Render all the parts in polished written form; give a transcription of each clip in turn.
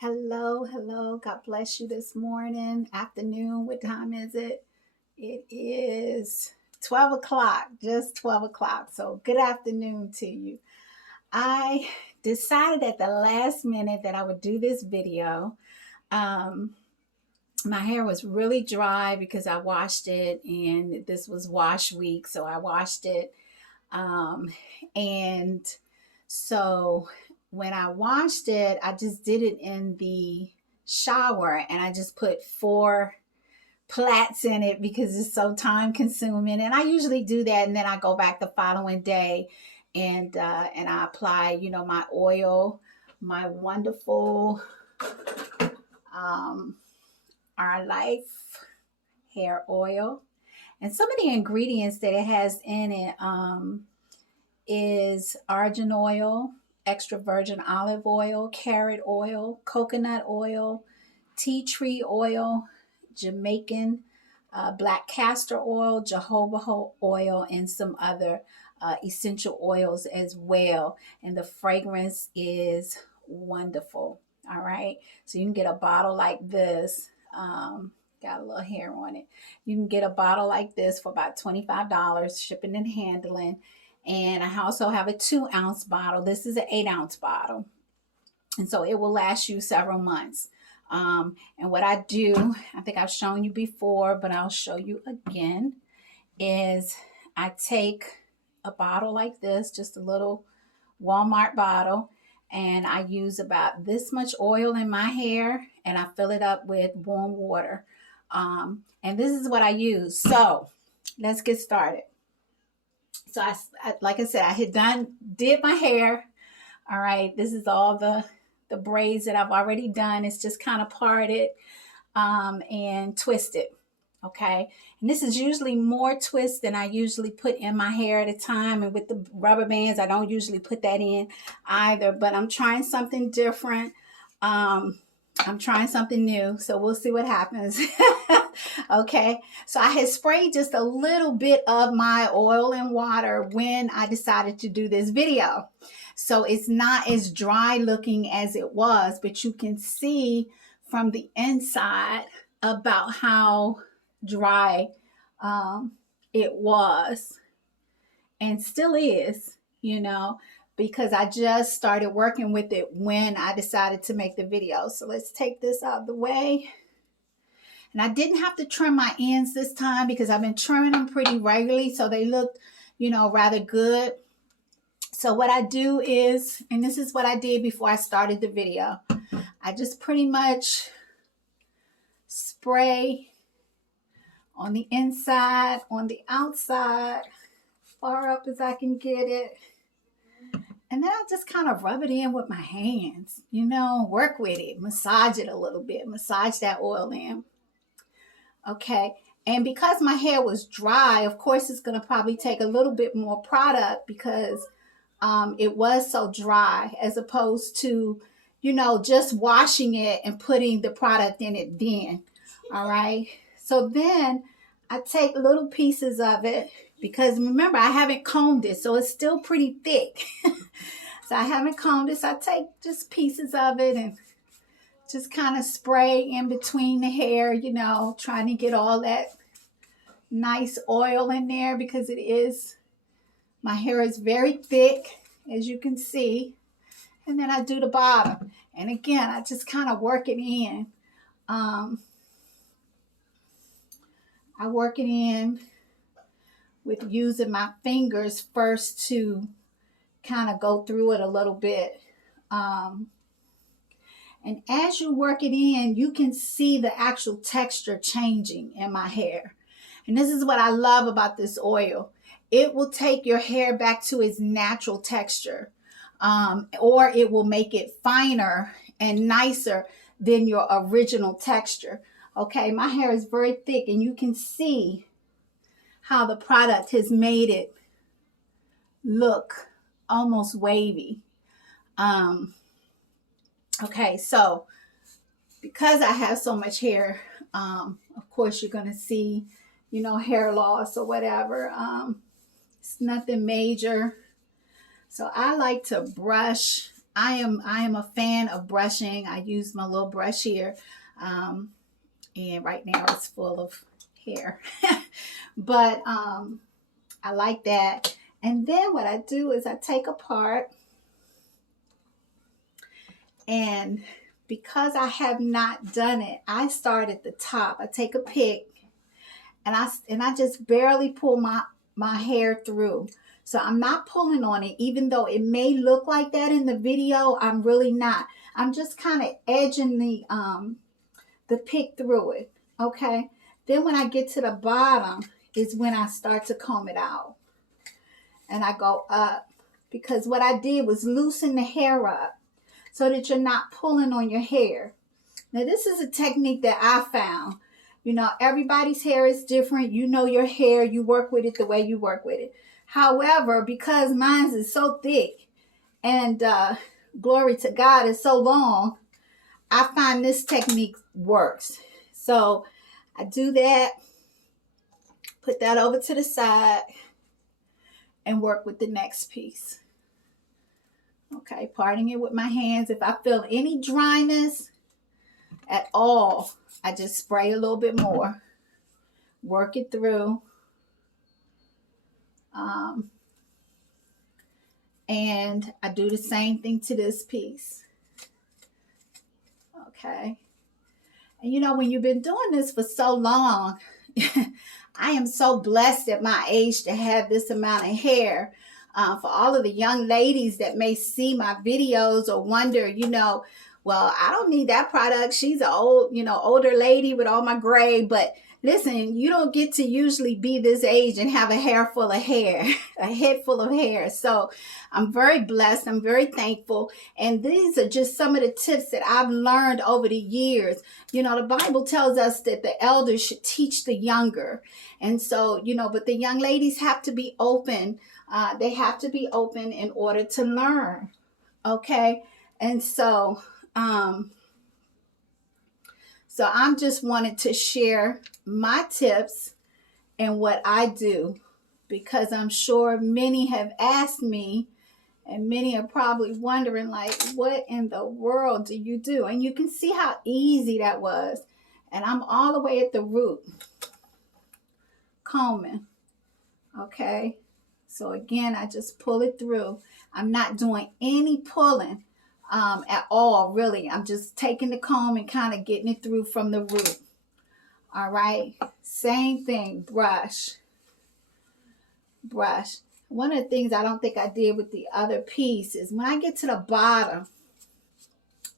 Hello, hello. God bless you this morning, afternoon. What time is it? It is 12 o'clock, just 12 o'clock. So, good afternoon to you. I decided at the last minute that I would do this video. Um, my hair was really dry because I washed it, and this was wash week. So, I washed it. Um, and so when I washed it, I just did it in the shower and I just put 4 plaits in it because it's so time consuming. And I usually do that, and then I go back the following day and I apply, my oil, my wonderful um, RLIFE hair oil. And some of the ingredients that it has in it is argan oil, extra virgin olive oil, carrot oil, coconut oil, tea tree oil, Jamaican black castor oil, jojoba oil, and some other essential oils as well. And the fragrance is wonderful. All right. So you can get a bottle like this. Got a little hair on it. You can get a bottle like this for about $25, shipping and handling. And I also have a 2-ounce bottle. This is an 8-ounce bottle. And so it will last you several months. And what I do, I think I've shown you before, but I'll show you again, is I take a bottle like this, just a little Walmart bottle, and I use about this much oil in my hair, and I fill it up with warm water. And this is what I use. So let's get started. So I like I said, I had did my hair. All right, this is all the braids that I've already done. It's just kind of parted and twisted. Okay, and this is usually more twist than I usually put in my hair at a time. And with the rubber bands, I don't usually put that in either. But I'm trying something different. I'm trying something new, so we'll see what happens. Okay, so I had sprayed just a little bit of my oil and water when I decided to do this video. So it's not as dry looking as it was, but you can see from the inside about how dry it was and still is, because I just started working with it when I decided to make the video. So let's take this out of the way. And I didn't have to trim my ends this time because I've been trimming them pretty regularly. So they looked, rather good. So what I do is, and this is what I did before I started the video, I just pretty much spray on the inside, on the outside, far up as I can get it. And then I just kind of rub it in with my hands, work with it, massage it a little bit, massage that oil in. Okay. And because my hair was dry, of course, it's going to probably take a little bit more product because it was so dry, as opposed to, just washing it and putting the product in it then. All right. So then I take little pieces of it because remember, I haven't combed it. So it's still pretty thick. So I haven't combed it. So I take just pieces of it and just kind of spray in between the hair, trying to get all that nice oil in there because my hair is very thick, as you can see. And then I do the bottom. And again, I just kind of work it in. I work it in with using my fingers first to kind of go through it a little bit. And as you work it in, you can see the actual texture changing in my hair. And this is what I love about this oil. It will take your hair back to its natural texture, or it will make it finer and nicer than your original texture. Okay, my hair is very thick, and you can see how the product has made it look almost wavy. Okay, so because I have so much hair, of course you're going to see, hair loss or whatever. It's nothing major. So I like to brush I am a fan of brushing. I use my little brush here. And right now it's full of hair. But I like that. And then what I do is I take apart, and because I have not done it, I start at the top. I take a pick and I just barely pull my hair through. So I'm not pulling on it, even though it may look like that in the video. I'm really not. I'm just kind of edging the pick through it. Okay. Then when I get to the bottom is when I start to comb it out, and I go up, because what I did was loosen the hair up so that you're not pulling on your hair. Now, this is a technique that I found. You know, everybody's hair is different. You know your hair. You work with it the way you work with it. However, because mine is so thick and glory to God, is so long, I find this technique works. So I do that, put that over to the side, and work with the next piece. Okay, parting it with my hands. If I feel any dryness at all, I just spray a little bit more, work it through, and I do the same thing to this piece. Okay, and you know, when you've been doing this for so long, I am so blessed at my age to have this amount of hair. For all of the young ladies that may see my videos or wonder, you know, well, I don't need that product. She's an old, you know, older lady with all my gray. But listen, you don't get to usually be this age and have a hair full of hair, a head full of hair. So I'm very blessed. I'm very thankful. And these are just some of the tips that I've learned over the years. You know, the Bible tells us that the elders should teach the younger. And so, you know, but the young ladies have to be open. They have to be open in order to learn. Okay. And so, so I'm just wanted to share my tips and what I do, because I'm sure many have asked me, and many are probably wondering, like, what in the world do you do? And you can see how easy that was. And I'm all the way at the root, combing. Okay. So again, I just pull it through. I'm not doing any pulling at all, really. I'm just taking the comb and kind of getting it through from the root. All right. Same thing. Brush. Brush. One of the things I don't think I did with the other piece is when I get to the bottom,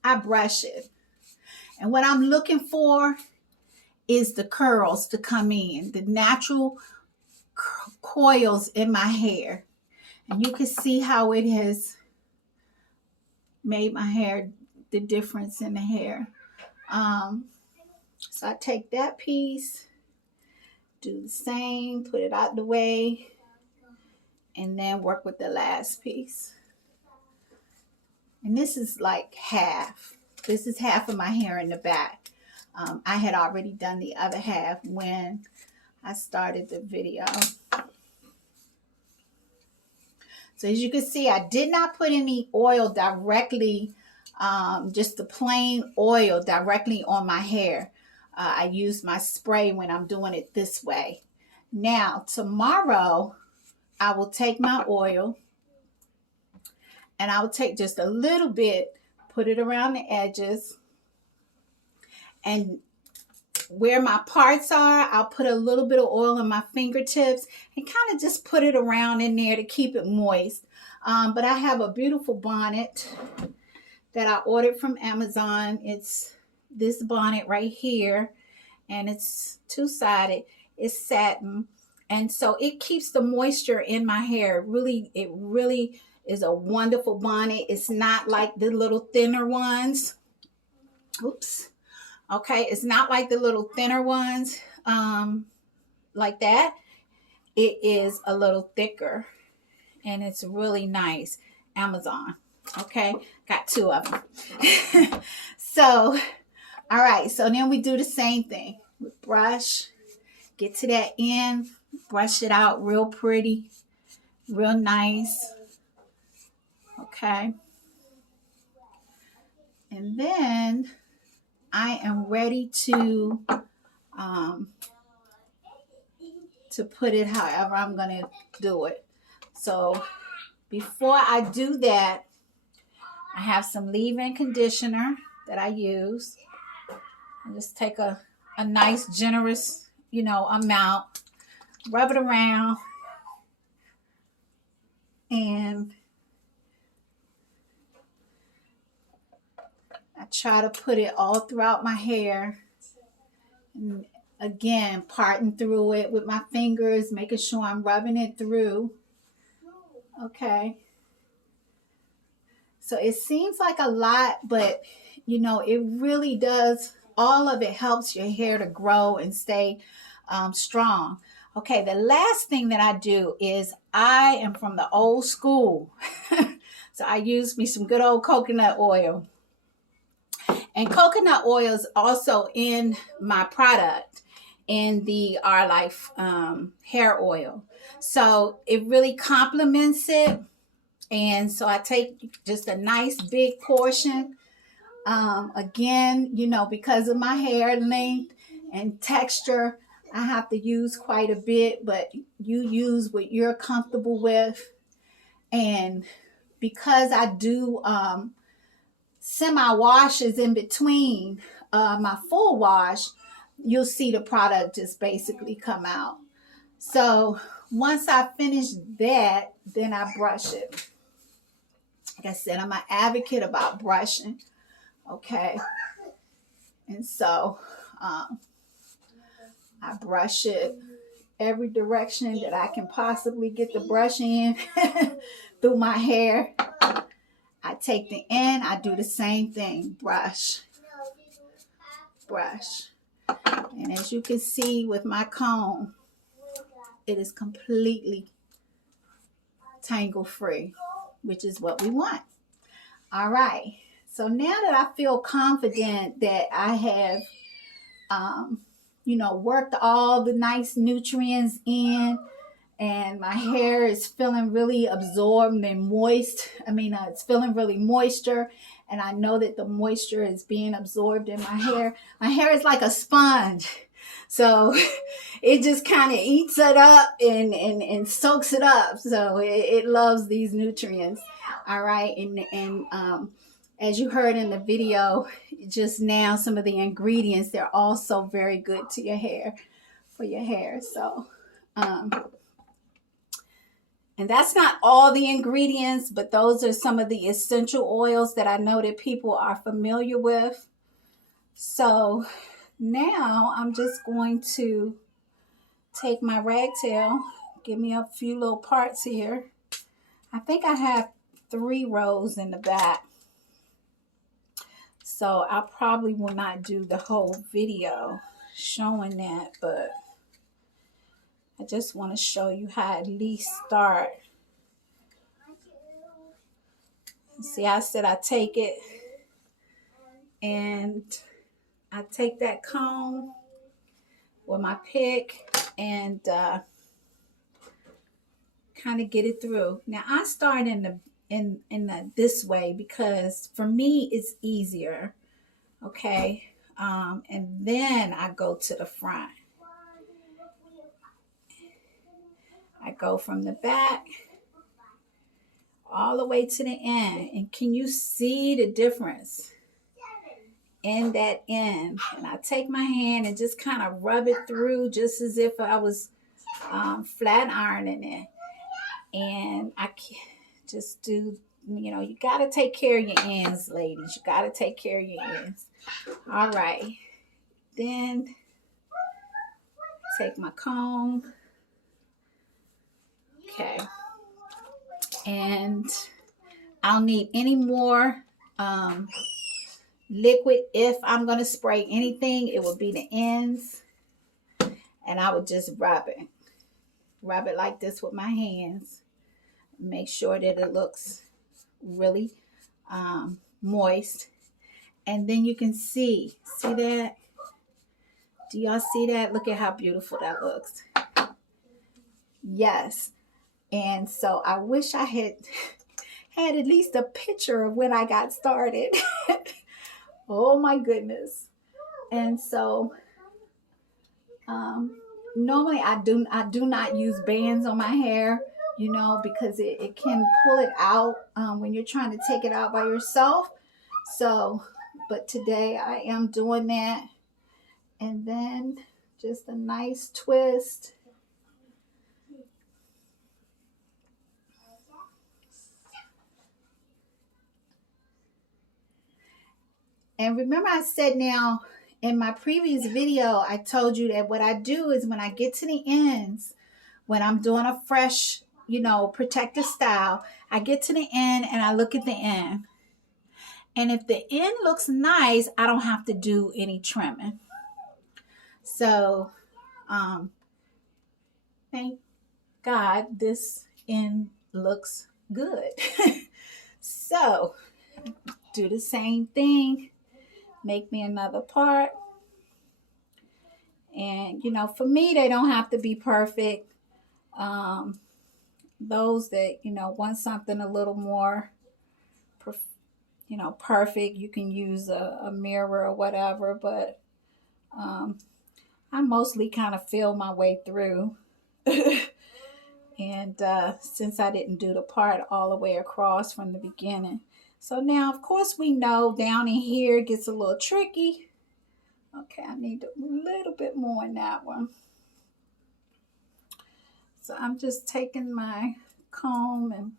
I brush it. And what I'm looking for is the curls to come in, the natural coils in my hair. And you can see how it has made my hair, the difference in the hair. So I take that piece, do the same, put it out the way, and then work with the last piece. And this is like half. This is half of my hair in the back. I had already done the other half when I started the video. So as you can see, I did not put any oil directly, just the plain oil directly on my hair. I use my spray when I'm doing it this way. Now, tomorrow, I will take my oil and I will take just a little bit, put it around the edges, and where my parts are, I'll put a little bit of oil on my fingertips and kind of just put it around in there to keep it moist. But I have a beautiful bonnet that I ordered from Amazon. It's this bonnet right here, and it's two-sided. It's satin, and so it keeps the moisture in my hair. It really is a wonderful bonnet. It's not like the little thinner ones. Oops. Okay, it's not like the little thinner ones like that. It is a little thicker, and it's really nice. Amazon. Okay, got two of them. So, all right, so then we do the same thing with brush. Get to that end, brush it out real pretty, real nice. Okay. And then I am ready to put it however I'm going to do it. So before I do that, I have some leave-in conditioner that I use. I just take a nice generous, amount, rub it around, and I try to put it all throughout my hair. And again, parting through it with my fingers, making sure I'm rubbing it through. Okay. So it seems like a lot, but it really does. All of it helps your hair to grow and stay strong. Okay, the last thing that I do is I am from the old school. So I use me some good old coconut oil. And coconut oil is also in my product, in the RLIFE hair oil. So it really complements it. And so I take just a nice big portion. Again, because of my hair length and texture, I have to use quite a bit, but you use what you're comfortable with. And because I do semi-washes in between my full wash, you'll see the product just basically come out. So once I finish that, then I brush it. Like I said, I'm an advocate about brushing. Okay. And so I brush it every direction that I can possibly get the brush in through my hair. I take the end, I do the same thing. Brush. Brush. And as you can see with my comb, it is completely tangle free, which is what we want. All right. So now that I feel confident that I have, worked all the nice nutrients in, and my hair is feeling really absorbed and moist. It's feeling really moisture, and I know that the moisture is being absorbed in my hair. My hair is like a sponge. So it just kind of eats it up and soaks it up. So it loves these nutrients. All right. And as you heard in the video just now, some of the ingredients, they're also very good to your hair, for your hair. So, and that's not all the ingredients, but those are some of the essential oils that I know that people are familiar with. So now I'm just going to take my ragtail, give me a few little parts here. I think I have 3 rows in the back. So I probably will not do the whole video showing that, but I just want to show you how I at least start. See, I said I take it and I take that comb with my pick and kind of get it through. Now I start in this way because for me it's easier. Okay, and then I go to the front. I go from the back all the way to the end, and can you see the difference in that end? And I take my hand and just kind of rub it through, just as if I was flat ironing it. And I just do, you got to take care of your ends, ladies. You got to take care of your ends. All right. Then take my comb. Okay. And I'll need any more liquid. If I'm going to spray anything, it will be the ends. And I would just rub it. Rub it like this with my hands. Make sure that it looks really moist. And then you can see that? Do y'all see that? Look at how beautiful that looks. Yes. And so I wish I had at least a picture of when I got started. Oh my goodness. And so normally I do not use bands on my hair, you know, because it can pull it out when you're trying to take it out by yourself. So, but today I am doing that. And then just a nice twist. And remember I said now in my previous video, I told you that what I do is when I get to the ends, when I'm doing a fresh, you know, protective style, I get to the end and I look at the end. And if the end looks nice, I don't have to do any trimming. So, thank God this end looks good. So, do the same thing. Make me another part. And, you know, for me, they don't have to be perfect. Those that, you know, want something a little more, you know, perfect, you can use a mirror or whatever. But I mostly kind of feel my way through. And since I didn't do the part all the way across from the beginning. So now, of course, we know down in here it gets a little tricky. Okay, I need a little bit more in that one. So I'm just taking my comb and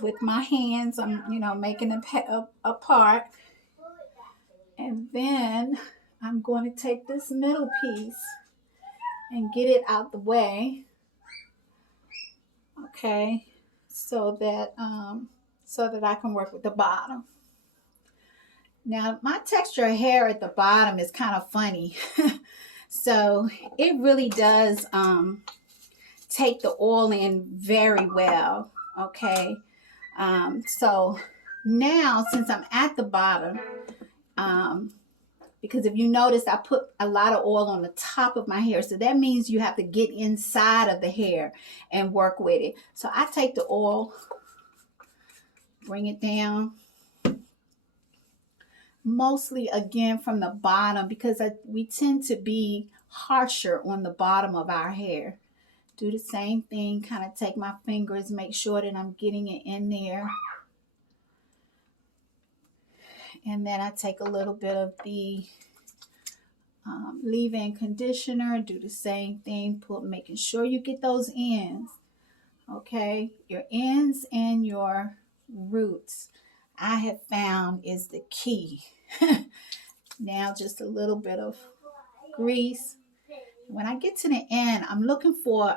with my hands, I'm, you know, making it apart. And then I'm going to take this middle piece and get it out the way. Okay, so that I can work with the bottom. Now, my texture of hair at the bottom is kind of funny. So it really does take the oil in very well. Okay. So now, since I'm at the bottom, because if you notice, I put a lot of oil on the top of my hair. So that means you have to get inside of the hair and work with it. So I take the oil, bring it down. Mostly again from the bottom because we tend to be harsher on the bottom of our hair. Do the same thing, kind of take my fingers, make sure that I'm getting it in there. And then I take a little bit of the leave-in conditioner, do the same thing, making sure you get those ends. Okay, your ends and your roots, I have found is the key. Now just a little bit of grease. When I get to the end, I'm looking for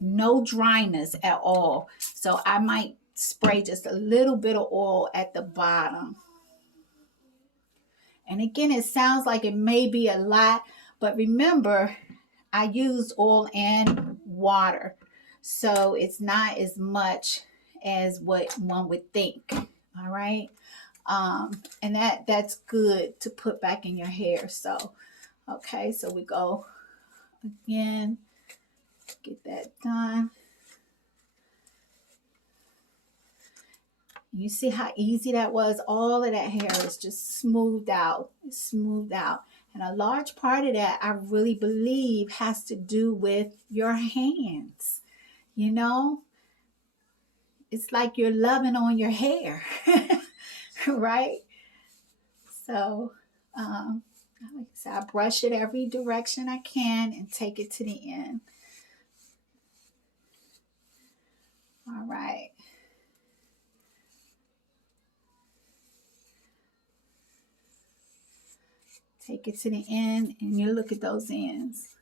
no dryness at all. So I might spray just a little bit of oil at the bottom. And again, it sounds like it may be a lot, but remember, I used oil and water. So it's not as much as what one would think. All right. And that's good to put back in your hair. So, okay, so we go again, get that done. You see how easy that was? All of that hair is just smoothed out. It's smoothed out. And a large part of that, I really believe, has to do with your hands. You know, it's like you're loving on your hair, right? So, like I said, I brush it every direction I can and take it to the end. All right. Take it to the end and you look at those ends.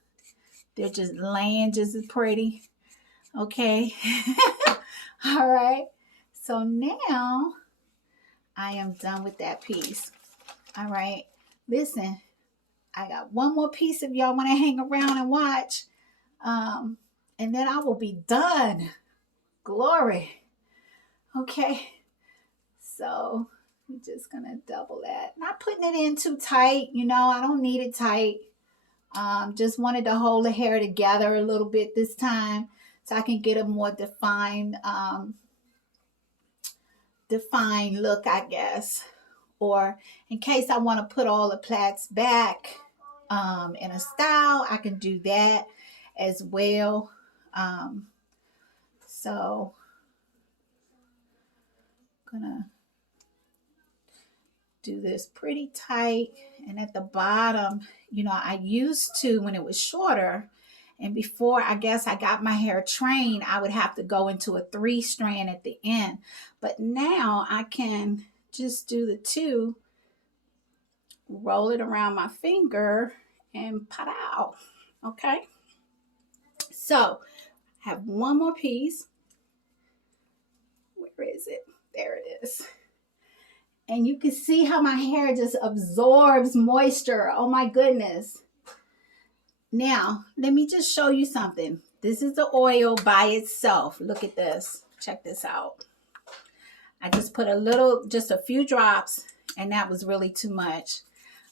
They're just laying just as pretty. Okay. All right. So now I am done with that piece. All right. Listen, I got one more piece if y'all want to hang around and watch. And then I will be done. Glory. Okay. So I'm just going to double that. Not putting it in too tight. You know, I don't need it tight. Just wanted to hold the hair together a little bit this time so I can get a more defined look, I guess. or in case I want to put all the plaits back in a style, I can do that as well. So I'm gonna do this pretty tight, and at the bottom, you know, I used to, when it was shorter and before I guess I got my hair trained, I would have to go into a 3-strand at the end, but now I can just do the 2, roll it around my finger, and pow. Okay, so I have one more piece. Where is it? There it is. And you can see how my hair just absorbs moisture. Oh my goodness. Now, let me just show you something. This is the oil by itself. Look at this. Check this out. I just put just a few drops, and that was really too much.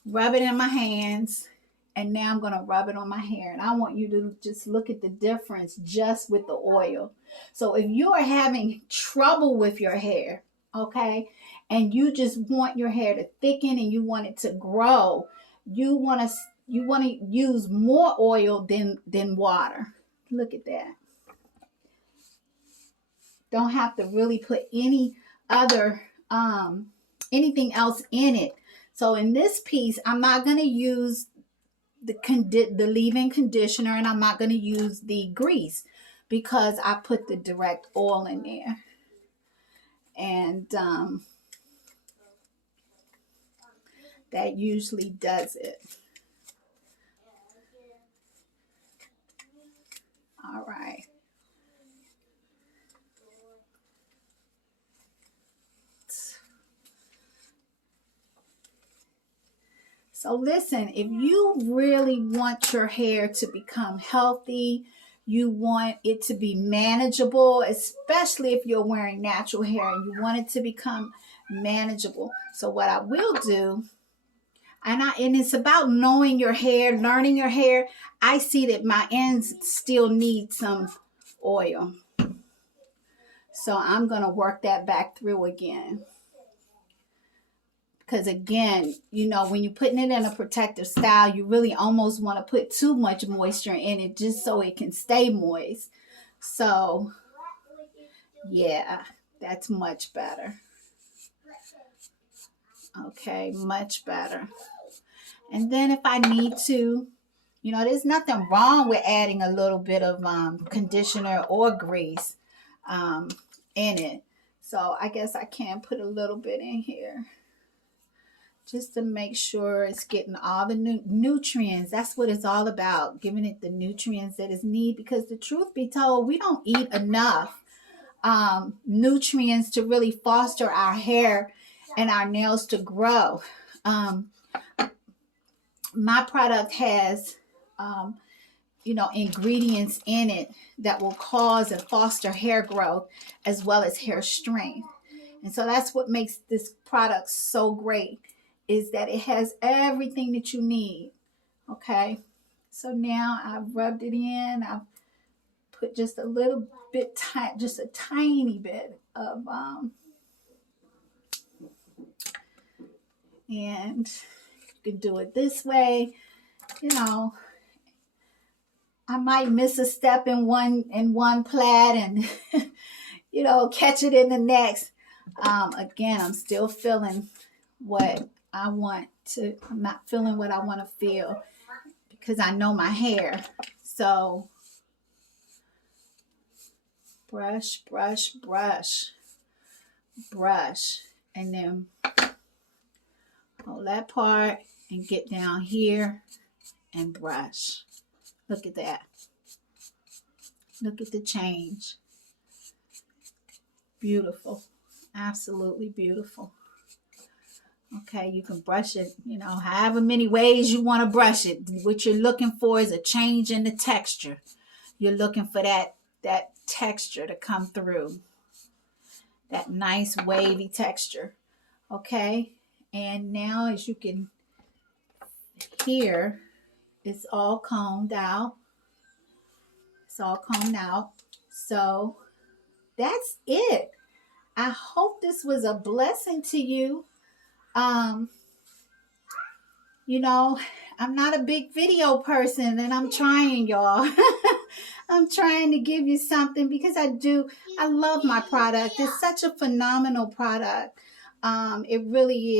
Rub it in my hands, and now I'm going to rub it on my hair. And I want you to just look at the difference just with the oil. So if you are having trouble with your hair, okay, and you just want your hair to thicken and you want it to grow, you want to use more oil than water. Look at that. Don't have to really put any other anything else in it. So in this piece, I'm not going to use the leave-in conditioner, and I'm not going to use the grease because I put the direct oil in there. And that usually does it. All right. So listen, if you really want your hair to become healthy, you want it to be manageable, especially if you're wearing natural hair and you want it to become manageable. So what I will do, and it's about knowing your hair, learning your hair. I see that my ends still need some oil. So I'm going to work that back through again. Because again, you know, when you're putting it in a protective style, you really almost want to put too much moisture in it just so it can stay moist. So, yeah, that's much better. Okay, much better. And then if I need to, you know, there's nothing wrong with adding a little bit of conditioner or grease in it. So I guess I can put a little bit in here, just to make sure it's getting all the nutrients. That's what it's all about, giving it the nutrients that it needs. Because the truth be told, we don't eat enough nutrients to really foster our hair and our nails to grow. My product has, you know, ingredients in it that will cause and foster hair growth as well as hair strength. And so that's what makes this product so great, is that it has everything that you need. Okay, so now I've rubbed it in. I've put just a little bit, just a tiny bit of, and you can do it this way. You know, I might miss a step in one plait and you know, catch it in the next. Again, I'm still feeling what I want to. I'm not feeling what I want to feel because I know my hair. So brush, brush, brush, brush, and then hold that part and get down here and brush. Look at that. Look at the change. Beautiful. Absolutely beautiful. Okay, you can brush it, you know, however many ways you want to brush it. What you're looking for is a change in the texture. You're looking for that texture to come through. That nice wavy texture. Okay, and now as you can hear, it's all combed out. It's all combed out. So that's it. I hope this was a blessing to you. You know, I'm not a big video person, and I'm trying, y'all. I'm trying to give you something because I love my product. It's such a phenomenal product. It really is.